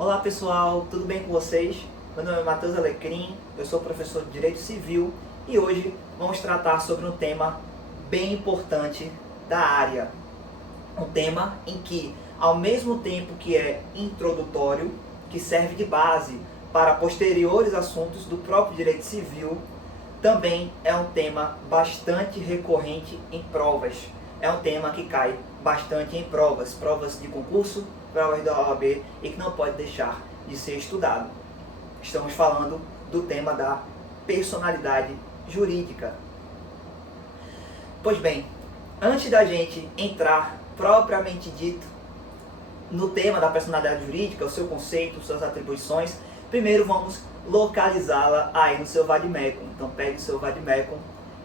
Olá pessoal, tudo bem com vocês? Meu nome é Matheus Alecrim, eu sou professor de Direito Civil e hoje vamos tratar sobre um tema bem importante da área. Um tema em que, ao mesmo tempo que é introdutório, que serve de base para posteriores assuntos do próprio Direito Civil, também é um tema bastante recorrente em provas. É um tema que cai bastante em provas de concurso, provas da OAB e que não pode deixar de ser estudado. Estamos falando do tema da personalidade jurídica. Pois bem, antes da gente entrar propriamente dito no tema da personalidade jurídica, o seu conceito, suas atribuições, primeiro vamos localizá-la aí no seu vade-mecum. Então pegue o seu vade-mecum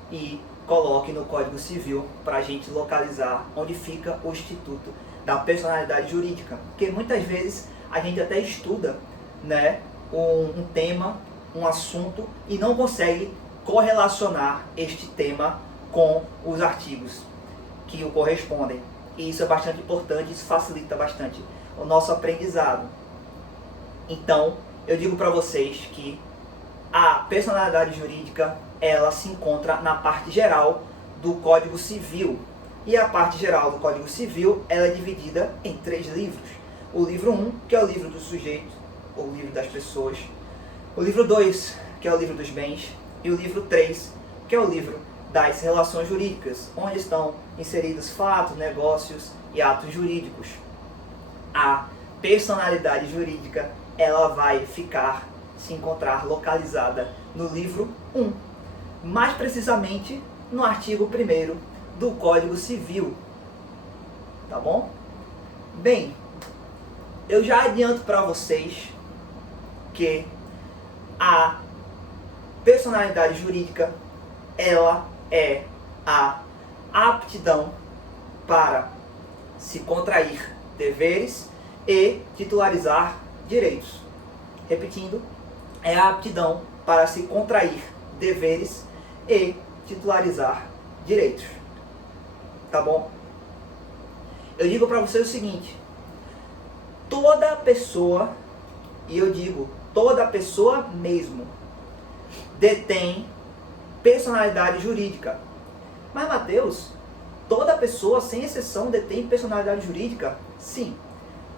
e coloque no Código Civil para a gente localizar onde fica o Instituto da Personalidade Jurídica. Porque muitas vezes a gente até estuda, né, um tema, um assunto e não consegue correlacionar este tema com os artigos que o correspondem. E isso é bastante importante, isso facilita bastante o nosso aprendizado. Então, eu digo para vocês que a personalidade jurídica, ela se encontra na parte geral do Código Civil. E a parte geral do Código Civil, ela é dividida em 3 livros. O livro 1, que é o livro do sujeito, ou livro das pessoas. O livro 2, que é o livro dos bens. E o livro 3, que é o livro das relações jurídicas, onde estão inseridos fatos, negócios e atos jurídicos. A personalidade jurídica, ela vai se encontrar localizada no livro 1, mais precisamente no artigo 1º do Código Civil. Tá bom? Bem, eu já adianto para vocês que a personalidade jurídica, ela é a aptidão para se contrair deveres e titularizar direitos. Repetindo, é a aptidão para se contrair deveres e titularizar direitos. Tá bom? Eu digo para você o seguinte: toda pessoa, e eu digo toda pessoa mesmo, detém personalidade jurídica. Mas Matheus, toda pessoa, sem exceção, detém personalidade jurídica? Sim,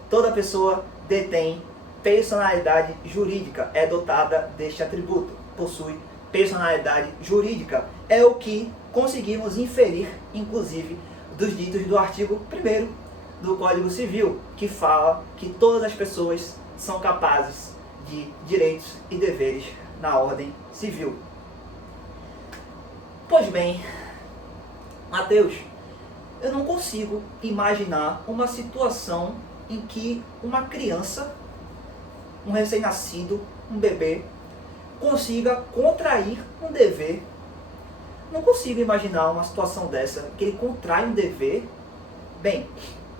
toda pessoa detém personalidade jurídica, é dotada deste atributo, possui personalidade jurídica. É o que conseguimos inferir, inclusive, dos ditos do artigo 1º do Código Civil, que fala que todas as pessoas são capazes de direitos e deveres na ordem civil. Pois bem, Matheus, eu não consigo imaginar uma situação em que uma criança, um recém-nascido, um bebê, consiga contrair um dever. Não consigo imaginar uma situação dessa, que ele contrai um dever. Bem,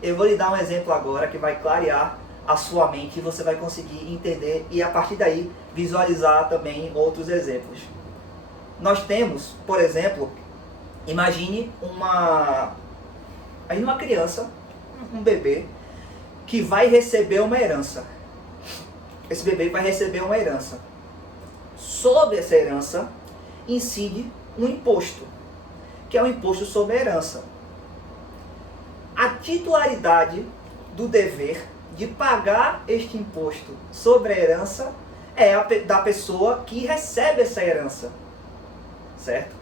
eu vou lhe dar um exemplo agora que vai clarear a sua mente e você vai conseguir entender e a partir daí visualizar também outros exemplos. Nós temos, por exemplo, imagine uma criança, um bebê, que vai receber uma herança. Esse bebê vai receber uma herança. Sobre essa herança incide um imposto, que é o imposto sobre a herança. A titularidade do dever de pagar este imposto sobre a herança é da pessoa que recebe essa herança, certo?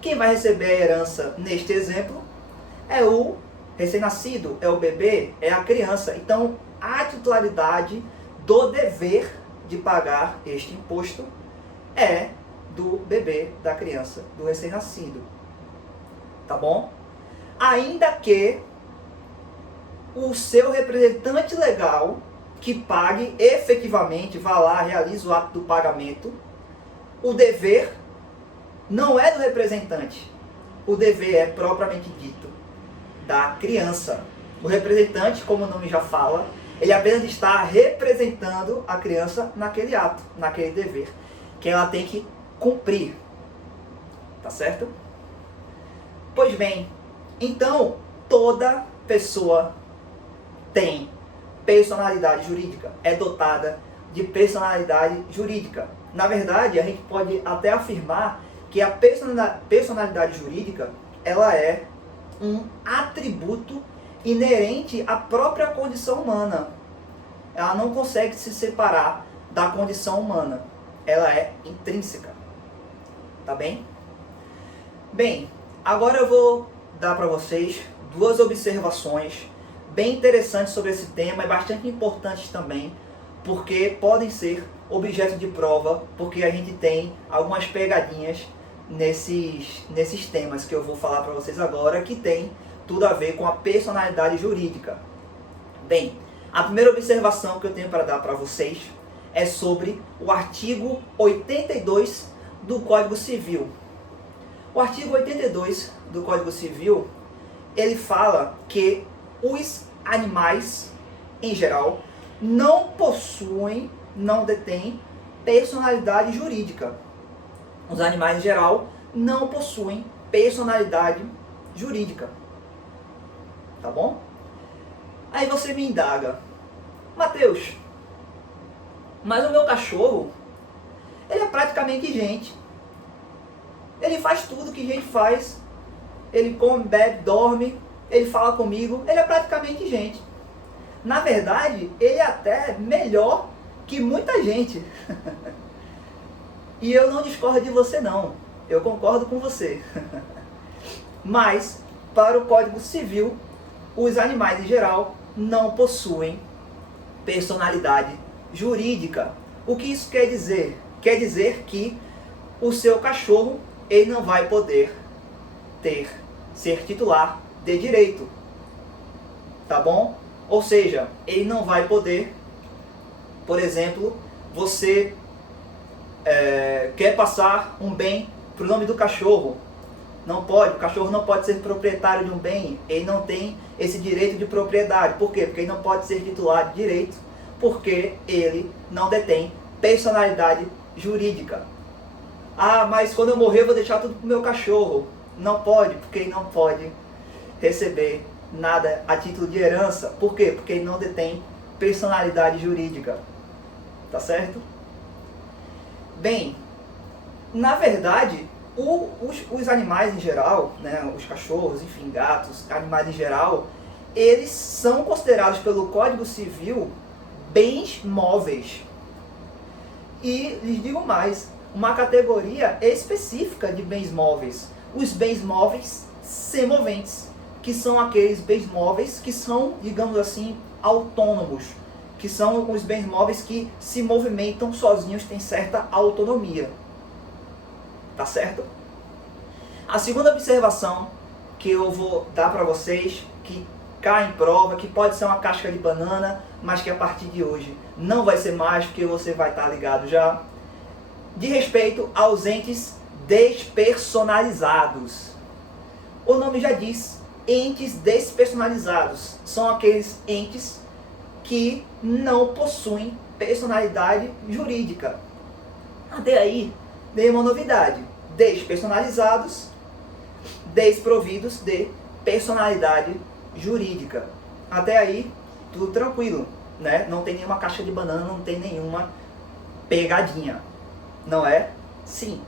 Quem vai receber a herança neste exemplo é o recém-nascido, é o bebê, é a criança. Então, a titularidade do dever de pagar este imposto é do bebê, da criança, do recém-nascido. Tá bom? Ainda que o seu representante legal, que pague efetivamente, vá lá, realize o ato do pagamento, o dever não é do representante. O dever é propriamente dito da criança. O representante, como o nome já fala, ele apenas está representando a criança naquele ato, naquele dever, que ela tem que cumprir. Tá certo? Pois bem, então toda pessoa tem personalidade jurídica, é dotada de personalidade jurídica. Na verdade, a gente pode até afirmar que a personalidade jurídica, ela é um atributo inerente à própria condição humana. Ela não consegue se separar da condição humana. Ela é intrínseca. Tá bem? Bem, agora eu vou dar para vocês duas observações bem interessantes sobre esse tema e bastante importantes também, porque podem ser objeto de prova, porque a gente tem algumas pegadinhas nesses temas que eu vou falar para vocês agora, que tem tudo a ver com a personalidade jurídica. Bem, a primeira observação que eu tenho para dar para vocês é sobre o artigo 82 do Código Civil. O artigo 82 do Código Civil, ele fala que os animais, em geral, não possuem, não detêm personalidade jurídica. Os animais, em geral, não possuem personalidade jurídica. Tá bom? Aí você me indaga, Mateus, mas o meu cachorro, ele é praticamente gente. Ele faz tudo que gente faz. Ele come, bebe, dorme, ele fala comigo, ele é praticamente gente. Na verdade, ele é até melhor que muita gente. E eu não discordo de você não, eu concordo com você. Mas, para o Código Civil, os animais em geral não possuem personalidade jurídica. O que isso quer dizer? Quer dizer que o seu cachorro, ele não vai poder ser titular de direito. Tá bom? Ou seja, ele não vai poder, por exemplo, você quer passar um bem para o nome do cachorro. Não pode, o cachorro não pode ser proprietário de um bem, ele não tem esse direito de propriedade. Por quê? Porque ele não pode ser titular de direito, porque ele não detém personalidade jurídica. Ah, mas quando eu morrer eu vou deixar tudo pro meu cachorro. Não pode, porque ele não pode receber nada a título de herança. Por quê? Porque ele não detém personalidade jurídica. Tá certo? Bem, na verdade, os animais em geral, né, os cachorros, enfim, gatos, animais em geral, eles são considerados pelo Código Civil bens móveis. E lhes digo mais, uma categoria específica de bens móveis, os bens móveis semoventes, que são aqueles bens móveis que são, digamos assim, autônomos, que são os bens móveis que se movimentam sozinhos, têm certa autonomia. Tá certo? A segunda observação que eu vou dar para vocês, que cai em prova, que pode ser uma casca de banana, mas que a partir de hoje não vai ser mais, porque você vai estar ligado já, de respeito aos entes despersonalizados. O nome já diz, entes despersonalizados são aqueles entes que não possuem personalidade jurídica. Até aí, nenhuma novidade. Despersonalizados, desprovidos de personalidade jurídica. Até aí, tudo tranquilo, né? Não tem nenhuma caixa de banana, não tem nenhuma pegadinha. Não é? Sim.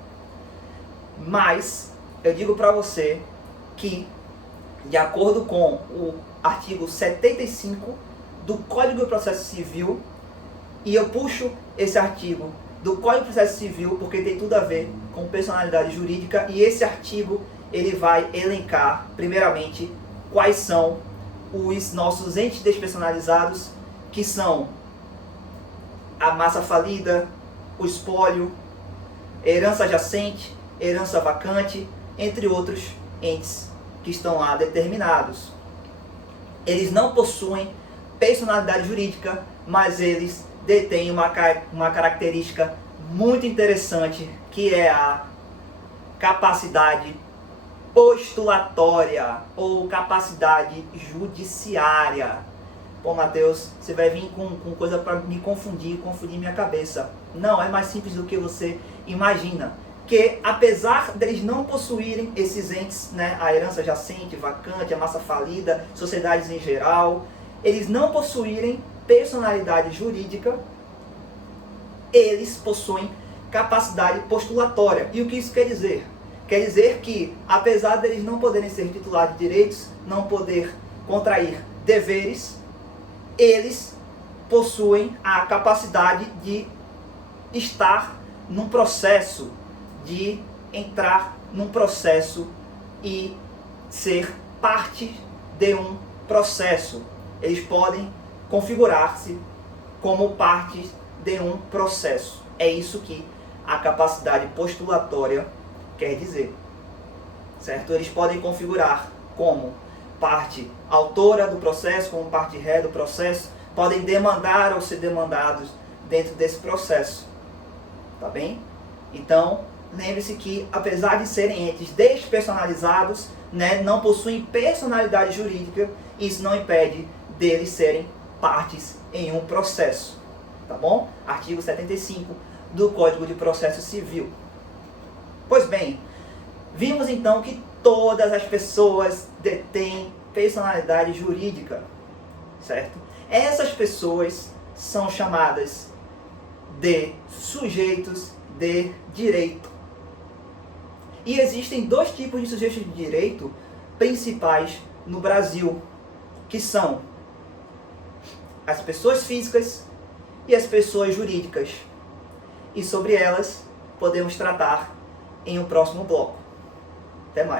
Mas, eu digo para você que, de acordo com o artigo 75 do Código de Processo Civil, e eu puxo esse artigo do Código de Processo Civil porque tem tudo a ver com personalidade jurídica, e esse artigo ele vai elencar, primeiramente, quais são os nossos entes despersonalizados, que são a massa falida, o espólio, herança adjacente, herança vacante, entre outros entes que estão lá determinados. Eles não possuem personalidade jurídica, mas eles detêm uma característica muito interessante, que é a capacidade postulatória ou capacidade judiciária. Pô, Mateus, você vai vir com coisa para me confundir minha cabeça. Não, é mais simples do que você imagina. Que apesar deles não possuírem esses entes, né, a herança adjacente, vacante, a massa falida, sociedades em geral, eles não possuírem personalidade jurídica, eles possuem capacidade postulatória. E o que isso quer dizer? Quer dizer que, apesar deles não poderem ser titulares de direitos, não poder contrair deveres, eles possuem a capacidade de estar num processo, de entrar num processo e ser parte de um processo. Eles podem configurar-se como parte de um processo. É isso que a capacidade postulatória quer dizer, certo? Eles podem configurar como parte autora do processo, como parte ré do processo, podem demandar ou ser demandados dentro desse processo, tá bem? Então, lembre-se que, apesar de serem entes despersonalizados, né, não possuem personalidade jurídica, isso não impede deles serem partes em um processo, tá bom? Artigo 75 do Código de Processo Civil. Pois bem, vimos então que todas as pessoas detêm personalidade jurídica, certo? Essas pessoas são chamadas de sujeitos de direito. E existem dois tipos de sujeitos de direito principais no Brasil, que são as pessoas físicas e as pessoas jurídicas. E sobre elas podemos tratar em um próximo bloco. Até mais.